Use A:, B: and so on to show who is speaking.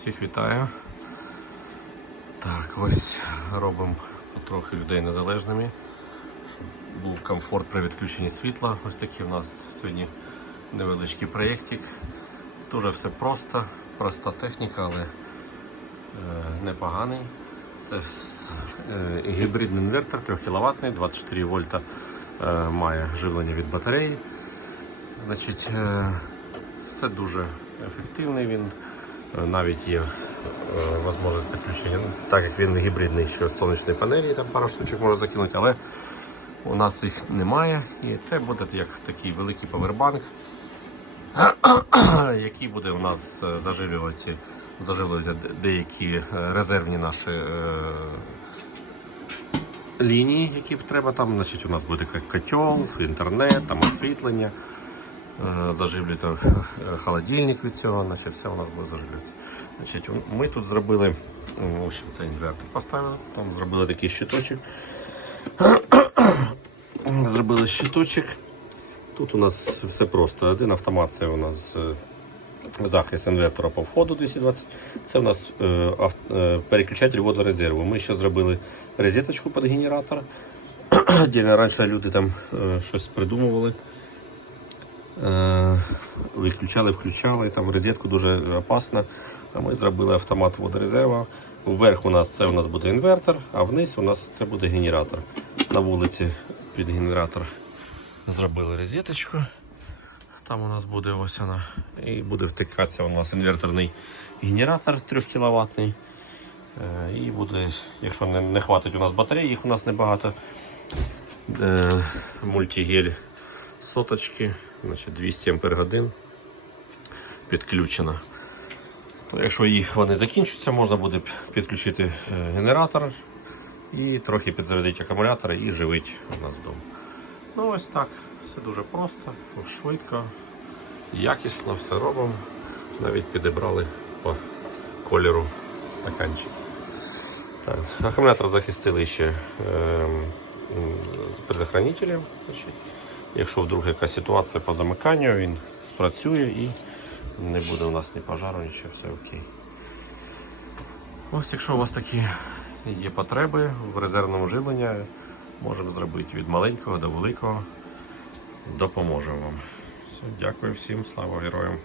A: Всіх вітаю. Так, ось робимо потрохи людей незалежними, щоб був комфорт при відключенні світла. Ось такий у нас сьогодні невеличкий проєктик. Дуже все просто, проста техніка, але е, непоганий. Це е, гібридний інвертор 3 кВт, 24 вольта е, має живлення від батареї. Значить, е, все дуже ефективний він. Е, Навіть є е, можливість підключення, ну, так як він гібридний, що з сонячної панелі, там пару штучок можна закинути, але у нас їх немає. І це буде як такий великий павербанк, який буде у нас е, заживлювати, заживлювати деякі резервні наші лінії, які треба там. Значить, у нас буде котел, інтернет, там освітлення. Е, Заживлювати е, холодильник від цього, значить все у нас буде заживлювати. Значить, ми тут зробили, в общем, цей інвертор поставили, там зробили такий щиточок. Зробили щиточок. Тут у нас все просто. Один автомат це у нас е, захист інвертора по входу 220. Це у нас е, переключатель водорезерву. Ми ще зробили розеточку під генератор. Раніше люди там щось придумували. Е, Виключали, включали, там розетку дуже опасно. Ми зробили автомат водорезерва. Вверх у нас це у нас буде інвертор, а вниз у нас це буде генератор. На вулиці під генератор зробили розеточку. Там у нас буде ось вона. І буде втикатися у нас інверторний генератор 3 кВт. І буде, якщо не, не хватить у нас батареї, їх у нас небагато. Е, мультигель соточки, значить 200 Ампер годин підключено. То якщо їх вони закінчаться, можна буде підключити е, генератор і трохи підзарядити акумулятор і живить у нас вдома. Ну ось так, все дуже просто, швидко, якісно все робимо. Навіть підібрали по кольору стаканчик. Так, акумулятор захистили ще е, з предохранителем. Якщо вдруг якась ситуація по замиканню, він спрацює і не буде у нас ні пожару, нічого, все окей. Ось якщо у вас такі є потреби в резервному живленні, можемо зробити від маленького до великого. Допоможемо вам. Все, дякую всім, слава героям.